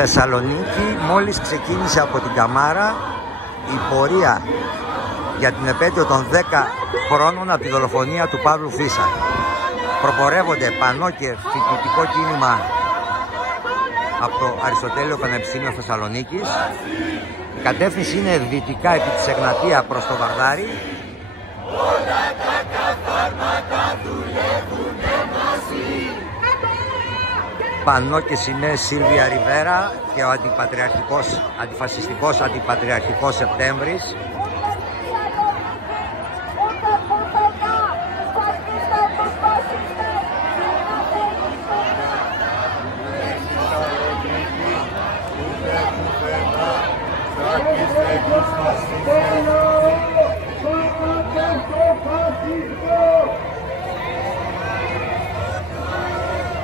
Θεσσαλονίκη μόλις ξεκίνησε από την Καμάρα η πορεία για την επέτειο των 10 χρόνων από τη δολοφονία του Παύλου Φίσα. Προπορεύονται πανό και φοιτητικό κίνημα από το Αριστοτέλειο Πανεπιστήμιο Θεσσαλονίκης. Η κατεύθυνση είναι δυτικά επί της Εγνατία προς το Βαρδάρι. Όλα τα καθάρματα δουλεύουνε μαζί. Πανό και σημαίες Σίλβια Ριβέρα και ο αντιφασιστικός αντιπατριαρχικός Σεπτέμβρης.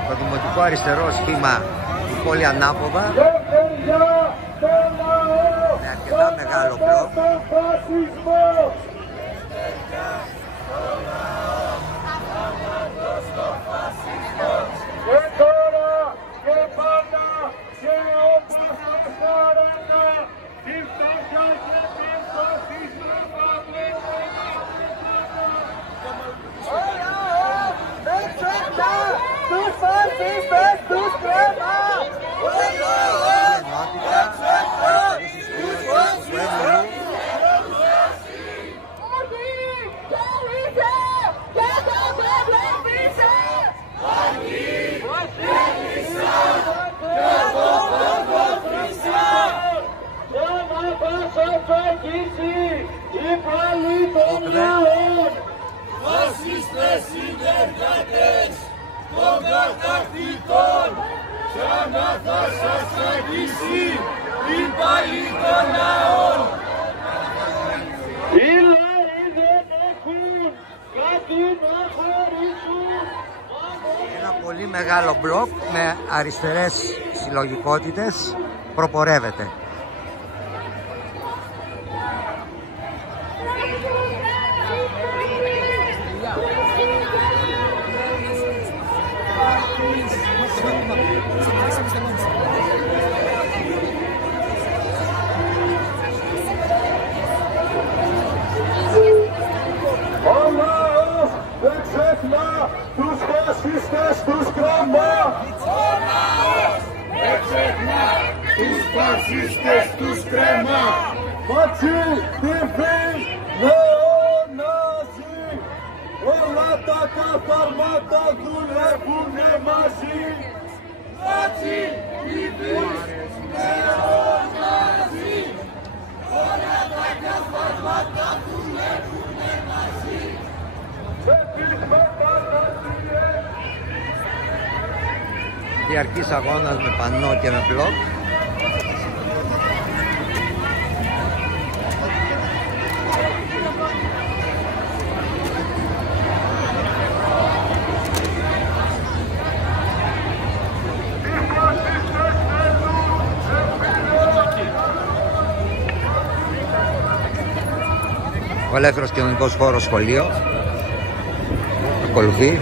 Το δημοτικό αριστερό σχήμα η πόλη ανάποδα με αρκετά μεγάλο μπλοκ. Φασίστες συνεργάτες των κατακτητών, ξανά θα σας αγγίσει η πάλι των λαών. Οι λαοί δεν έχουν κάτι να χωρίσουν. Ένα πολύ μεγάλο μπλοκ με αριστερές συλλογικότητες προπορεύεται. Ο λαός δεν ξεχνά τους φασίστες τους κρεμά. Ο λαός δεν ξεχνά τους φασίστες τους κρεμά. Μάτσι, τυφή, νεοναζί, όλα τα καθαρμάτα δουλεύουνε μαζί. Μάτσι, τυφή, νεοναζί, όλα τα καθαρμάτα δουλεύουνε μαζί. Διαρκής αγώνας με πανό και με μπλοκ. Ο ελεύθερος κοινωνικός χώρος σχολείο ακολουθεί.